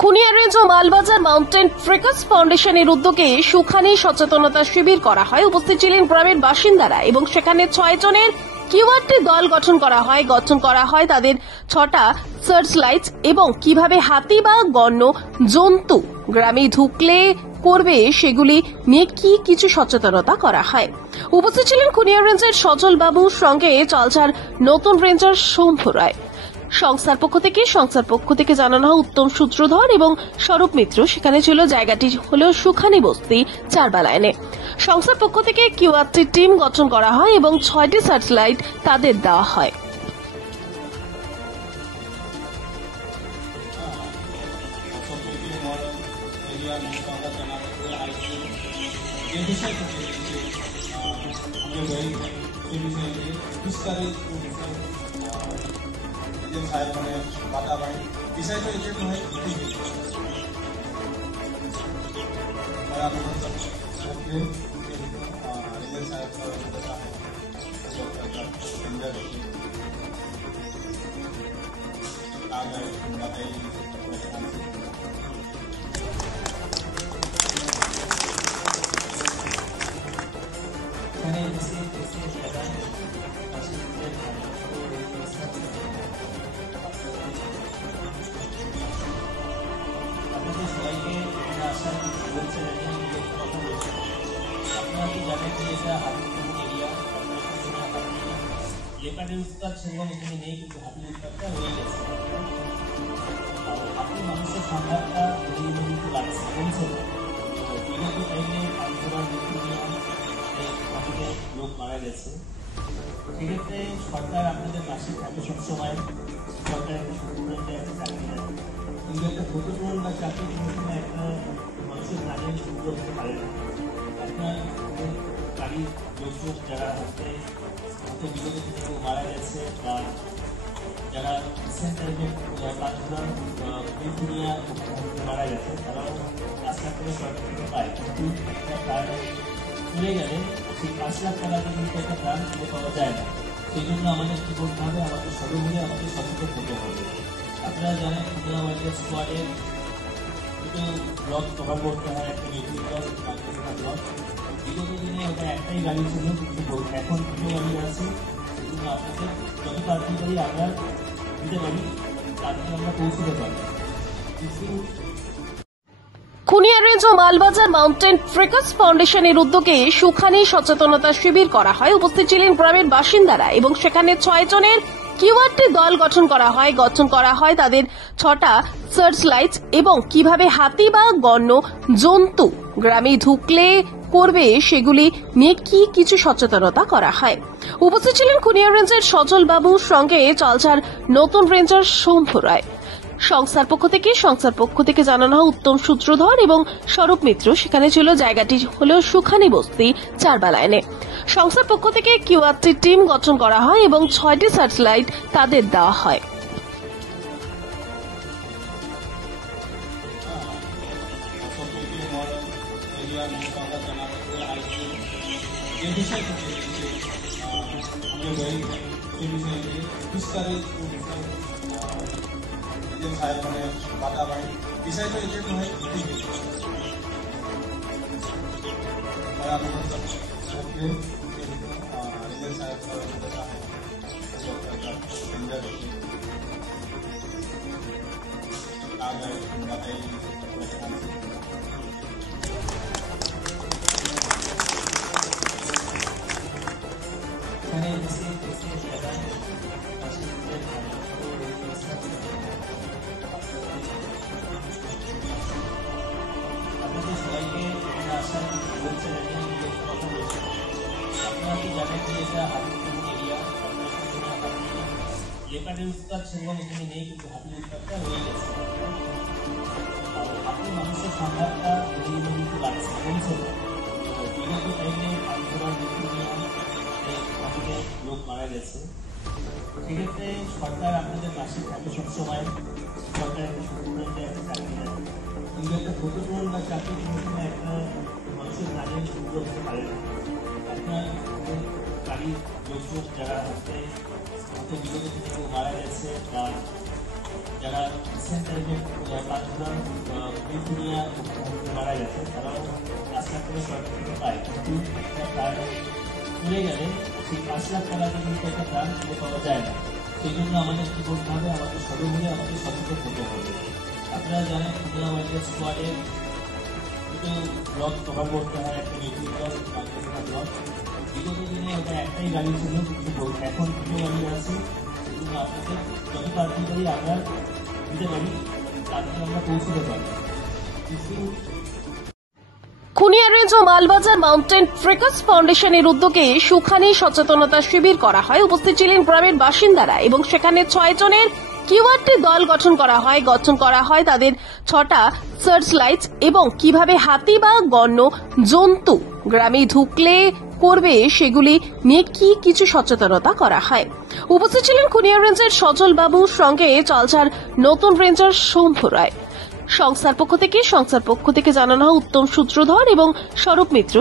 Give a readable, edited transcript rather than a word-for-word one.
খুনিয়ারেঞ্জ ও Malbazar mountain trekkers ফাউন্ডেশনের উদ্যোগে সুখানি সচেতনতা শিবির করা হয়। উপস্থিত ছিলেন গ্রামের বাসিন্দারা এবং সেখানে 6 জনের কিউআরটি দল গঠন করা হয় তাদের 6টা সার্চ লাইটস এবং কিভাবে হাতি বা বন্য জন্তু গ্রামে ঢুকলে করবে সেগুলি নিয়ে কিছু সচেতনতা করা হয়। উপস্থিত ছিলেন খুনিয়া রেঞ্জের সজল বাবুর সঙ্গে চলছার নতুন রেঞ্জার শম্ভু রায়। সংস্থার পক্ষ থেকে জানানো হয় উত্তম সূত্রধর এবং স্বরূপ মিত্র সেখানে ছিল। জায়গাটি হল সুখানি বস্তি চারবালায়নে। সংস্থার পক্ষ থেকে কিউআরটি টিম গঠন করা হয় এবং 6টি সার্চ লাইট তাদের দেওয়া হয়। লেপাটের উৎপাদ সেরকম এখানে নেই, কিন্তু হাতির উৎপাদটা হয়ে গেছে। হাতির মানুষের সংখ্যাটা কিন্তু বাড়ছে, কমছে না। বিগত টাইমে আন্দোলন হাতিতে লোক মারা গেছে। সেক্ষেত্রে সরকার আপনাদের পাশে থাকে সবসময়। সরকার একটা ক্ষতিপূরণটা একটা চাকরি দেয়, কিন্তু একটা ক্ষতিপূরণ বা চাকরি কোনো সময় একটা মানুষের প্রাণের সুন্দর হতে পারে না। আপনার বাড়ির লোকজন যারা হাতে বিগত দিনে মারা গেছে বা যারা রিসেন্ট টাইমে কাজগুলার খুনিয়া মারা গেছে, তারাও আস্তে আস্তে সরকার থেকে পায়, কিন্তু একটা প্রাণ চলে গেলে সেই 5 লাখ টাকাতে কিন্তু একটা প্রাণ ফিরে পাওয়া যায় না। সেই জন্য আমাদের কী করতে হবে, আমাদের সর্বমূলে আমাদের সচেতন হতে হবে। আপনারা জানেন খুনিয়া ওয়াইল্ড স্কোয়াডের দুটো ব্লক কভার করতে হয়, একটা মিউজিক ব্লক, একটা ব্লক। বিগত দিনে ওটা একটাই গাড়ি ছিল, কিন্তু এখন দুটো গাড়ি আছে। সেজন্য আপনাদের যত তাড়াতাড়ি আমরা দিতে পারি তাড়াতাড়ি আমরা পৌঁছতে পারি। কিন্তু খুনিয়ারেঞ্জ ও মালবাজার মাউন্টেন ট্রেকার্স ফাউন্ডেশনের উদ্যোগে সুখানি সচেতনতা শিবির করা হয়। উপস্থিত ছিলেন গ্রামের বাসিন্দারা এবং সেখানে 6 জনের কিউআরটি দল গঠন করা হয় তাদের 6টা সার্চ লাইটস এবং কিভাবে হাতি বা বন্য জন্তু গ্রামে ঢুকলে করবে সেগুলি নিয়ে কিছু সচেতনতা করা হয়। উপস্থিত ছিলেন খুনিয়া রেঞ্জের সজল বাবুর সঙ্গে চলছার নতুন রেঞ্জার শম্ভু রায়। সংস্থার পক্ষ থেকে জানানো হয় উত্তম সূত্রধর এবং স্বরূপ মিত্র সেখানে ছিল। জায়গাটি হল সুখানি বস্তি চারবালায়নে। সংস্থার পক্ষ থেকে কিউআরটি টিম গঠন করা হয় এবং 6টি সার্চ লাইট তাদের দেওয়া হয়। আপনাদের সবাইকে আসার বলছে আপনারা কি জানেন যে এটা হাতির এরিয়া। লেপাটের উৎপাদ সেরকম এখানে নেই, কিন্তু হাতির উৎপাদটা হয়ে গেছে। হাতির মানুষের সংখ্যাটা কিন্তু বাড়ছে, কমছে না। বিগত টাইমে আন্দোলন হাতিতে লোক মারা গেছে। সেক্ষেত্রে সরকার আপনাদের পাশে থাকে সবসময়। সরকার একটা ক্ষতিপূরণটা একটা চাকরি দেয়, কিন্তু একটা ক্ষতিপূরণ বা চাকরি কোনো সময় একটা মানুষের প্রাণের সুন্দর হতে পারে না। আপনার বাড়ির লোকজন যারা হাতে বিগত দিনে মারা গেছে বা যারা রিসেন্ট টাইমে কাজগুলো নিয়ে মারা গেছে, তারাও রাস্তা করে সরকার পায়, কিন্তু প্রাণ চলে গেলে সেই 5 লাখ টাকাতে কিন্তু একটা প্রাণ ফিরে পাওয়া যায় না। সেই জন্য আমাদের কি করতে হবে, আমাদের সর্বমূলে আমাদের সচেতন হতে হবে। আপনারা জানেন খুলনা ওয়াইল্ড স্কোয়াডে দুটো ব্লক কভার করতে হয়, একটা মিউজিক ব্লক, বাংলাদেশা ব্লক। বিগত দিনে ওটা একটাই গাড়ি ছিল, কিন্তু এখন দুটো গাড়ি আছে। কিন্তু আপনাদের যত তাড়াতাড়ি আমরা দিতে পারি তাড়াতাড়ি আমরা পৌঁছতে পারি। কিছু খুনিয়া রেঞ্জ ও মালবাজার মাউন্টেন ট্রেকার্স ফাউন্ডেশনের উদ্যোগে সুখানি সচেতনতা শিবির করা হয়। উপস্থিত ছিলেন গ্রামের বাসিন্দারা এবং সেখানে 6 জনের কিউআরটি দল গঠন করা হয় তাদের 6টা সার্চ লাইটস এবং কিভাবে হাতি বা বন্য জন্তু গ্রামে ঢুকলে করবে সেগুলি নিয়ে কিছু সচেতনতা করা হয়। উপস্থিত ছিলেন খুনিয়া রেঞ্জের সজল বাবুর সঙ্গে চলছার নতুন রেঞ্জার শম্ভু রায়। সংস্থার পক্ষ থেকে জানানো হয় উত্তম সূত্রধর এবং স্বরূপ মিত্র।